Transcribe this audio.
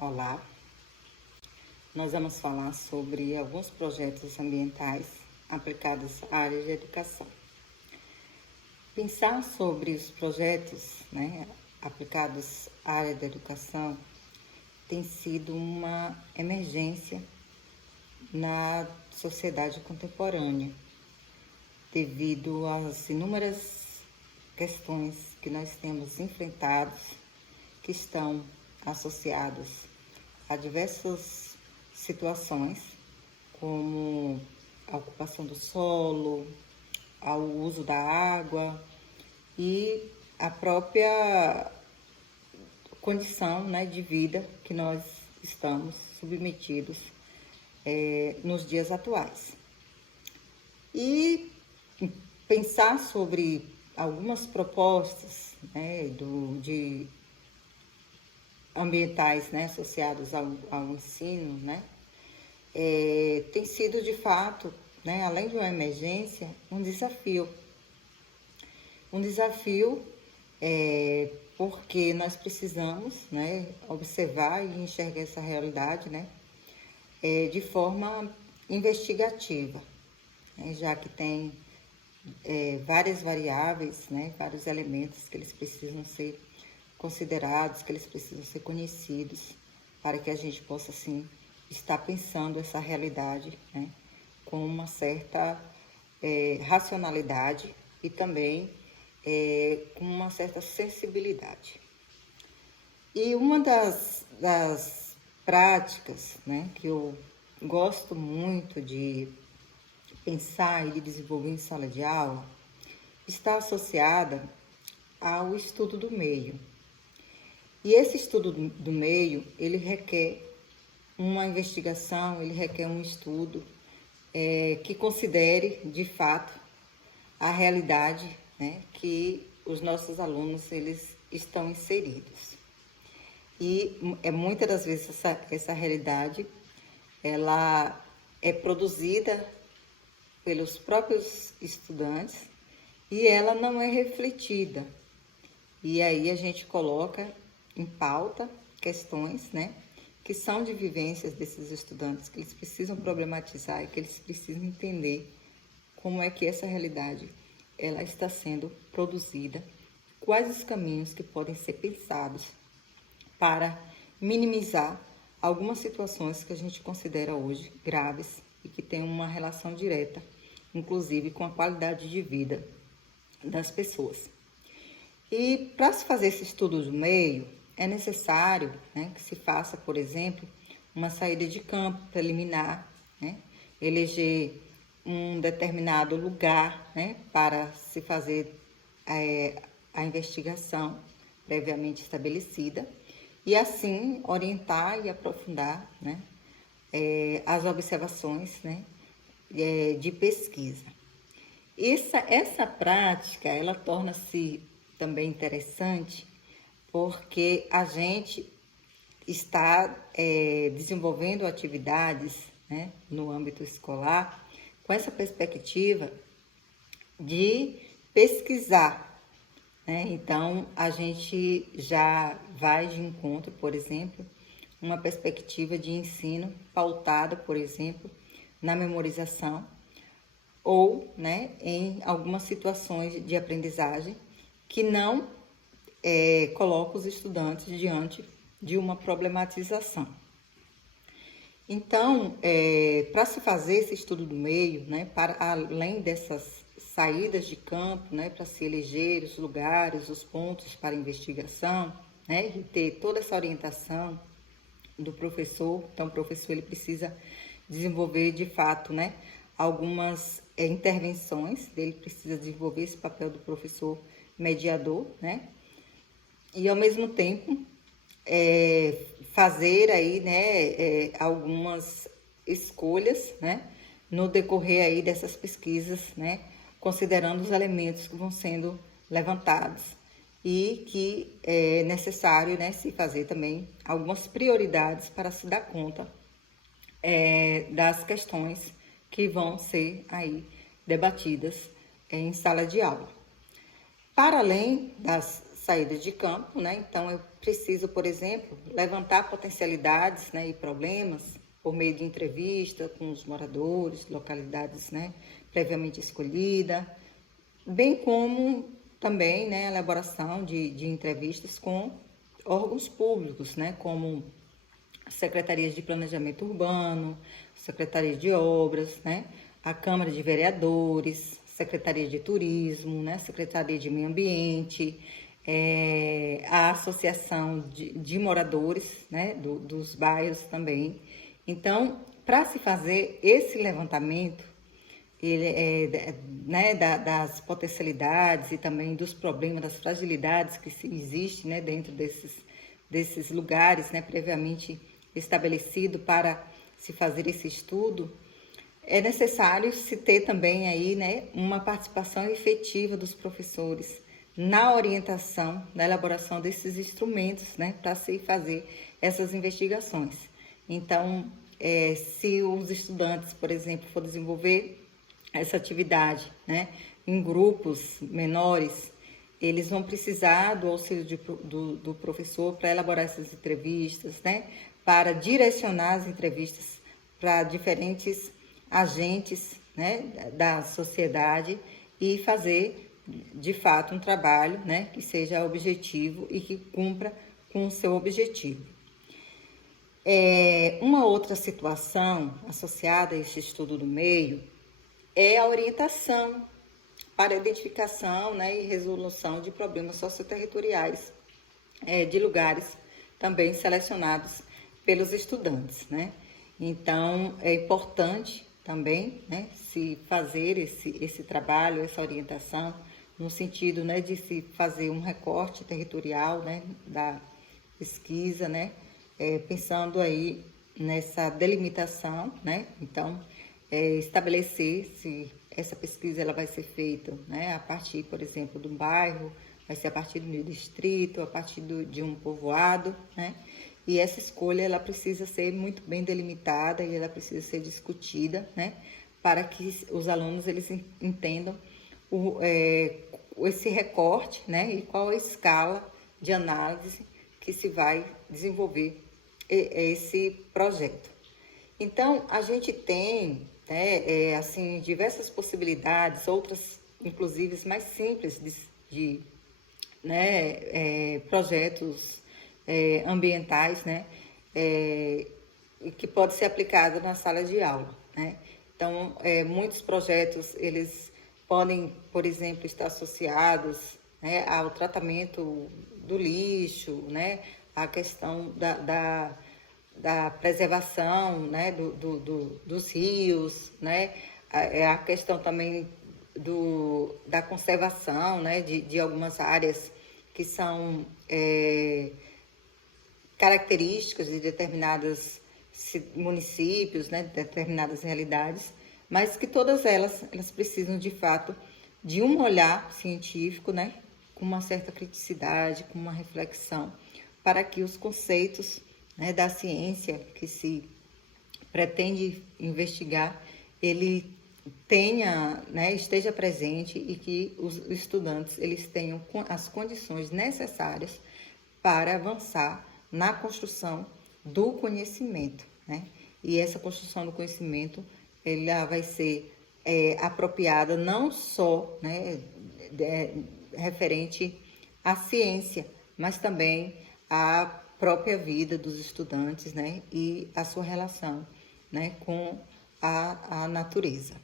Olá, nós vamos falar sobre alguns projetos ambientais aplicados à área de educação. Pensar sobre os projetos, aplicados à área da educação tem sido uma emergência na sociedade contemporânea, devido às inúmeras questões que nós temos enfrentados, que estão associadas a diversas situações, como a ocupação do solo, ao uso da água e a própria condição, de vida que nós estamos submetidos nos dias atuais. E pensar sobre algumas propostas de ambientais associados ao ensino, tem sido de fato, além de uma emergência, um desafio. Porque nós precisamos observar e enxergar essa realidade de forma investigativa, já que tem várias variáveis, vários elementos que eles precisam ser considerados, que eles precisam ser conhecidos, para que a gente possa, assim, estar pensando essa realidade com uma certa racionalidade e também com uma certa sensibilidade. E uma das práticas que eu gosto muito de pensar e de desenvolver em sala de aula está associada ao estudo do meio. E esse estudo do meio, ele requer uma investigação, ele requer um estudo que considere, de fato, a realidade que os nossos alunos eles estão inseridos. E muitas das vezes essa realidade ela é produzida pelos próprios estudantes e ela não é refletida. E aí a gente coloca em pauta questões que são de vivências desses estudantes, que eles precisam problematizar e que eles precisam entender como é que essa realidade ela está sendo produzida, quais os caminhos que podem ser pensados para minimizar algumas situações que a gente considera hoje graves e que têm uma relação direta, inclusive com a qualidade de vida das pessoas. E para se fazer esse estudo do meio, é necessário que se faça, por exemplo, uma saída de campo preliminar, eleger um determinado lugar para se fazer a investigação previamente estabelecida e assim orientar e aprofundar as observações de pesquisa. Essa prática, ela torna-se também interessante porque a gente está desenvolvendo atividades no âmbito escolar com essa perspectiva de pesquisar. Então, a gente já vai de encontro, por exemplo, uma perspectiva de ensino pautada, por exemplo, na memorização ou em algumas situações de aprendizagem que não coloca os estudantes diante de uma problematização. Então, para se fazer esse estudo do meio, para além dessas saídas de campo, para se eleger os lugares, os pontos para investigação, e ter toda essa orientação do professor, então o professor ele precisa desenvolver de fato, algumas intervenções, ele precisa desenvolver esse papel do professor mediador, e ao mesmo tempo fazer aí, algumas escolhas, no decorrer aí dessas pesquisas, considerando os elementos que vão sendo levantados e que é necessário, se fazer também algumas prioridades para se dar conta das questões que vão ser aí debatidas em sala de aula. Para além das saídas de campo, né? Então, eu preciso, por exemplo, levantar potencialidades, né, e problemas por meio de entrevista com os moradores, localidades, né, previamente escolhida, bem como também, né, a elaboração de entrevistas com órgãos públicos, né, como secretarias de planejamento urbano, secretaria de obras, né, a Câmara de Vereadores, Secretaria de Turismo, né, Secretaria de Meio Ambiente, a Associação de Moradores, né, dos bairros também. Então, para se fazer esse levantamento, né, das potencialidades e também dos problemas, das fragilidades que existem, né, dentro desses lugares, né, previamente estabelecido para se fazer esse estudo, é necessário se ter também aí, né, uma participação efetiva dos professores na orientação, na elaboração desses instrumentos, né, para se fazer essas investigações. Então, se os estudantes, por exemplo, for desenvolver essa atividade, né, em grupos menores, eles vão precisar do auxílio do professor para elaborar essas entrevistas, né, para direcionar as entrevistas para diferentes agentes, né, da sociedade e fazer, de fato, um trabalho, né, que seja objetivo e que cumpra com o seu objetivo. Uma outra situação associada a esse estudo do meio é a orientação para a identificação, né, e resolução de problemas socioterritoriais de lugares também selecionados pelos estudantes, né? Então, é importante também, né, se fazer esse trabalho, essa orientação, no sentido, né, de se fazer um recorte territorial, né, da pesquisa, né, pensando aí nessa delimitação, né? Então, estabelecer se essa pesquisa ela vai ser feita, né, a partir, por exemplo, de um bairro, vai ser a partir do distrito, a partir de um povoado, né? E essa escolha ela precisa ser muito bem delimitada e ela precisa ser discutida, né, para que os alunos eles entendam esse recorte, né, e qual a escala de análise que se vai desenvolver esse projeto. Então, a gente tem, né, assim, diversas possibilidades, outras, inclusive, mais simples de projetos ambientais, né, que pode ser aplicado na sala de aula, né? Então, muitos projetos, eles podem, por exemplo, estar associados, né, ao tratamento do lixo, né, a questão da preservação, né, dos rios, né, a questão também da conservação, né, de algumas áreas que são características de determinados municípios, né, determinadas realidades, mas que todas elas precisam, de fato, de um olhar científico, né, com uma certa criticidade, com uma reflexão, para que os conceitos, né, da ciência que se pretende investigar, ele tenha, né, esteja presente e que os estudantes eles tenham as condições necessárias para avançar na construção do conhecimento, né? E essa construção do conhecimento ela vai ser apropriada não só, né, referente à ciência, mas também à própria vida dos estudantes, né, e a sua relação, né, com a natureza.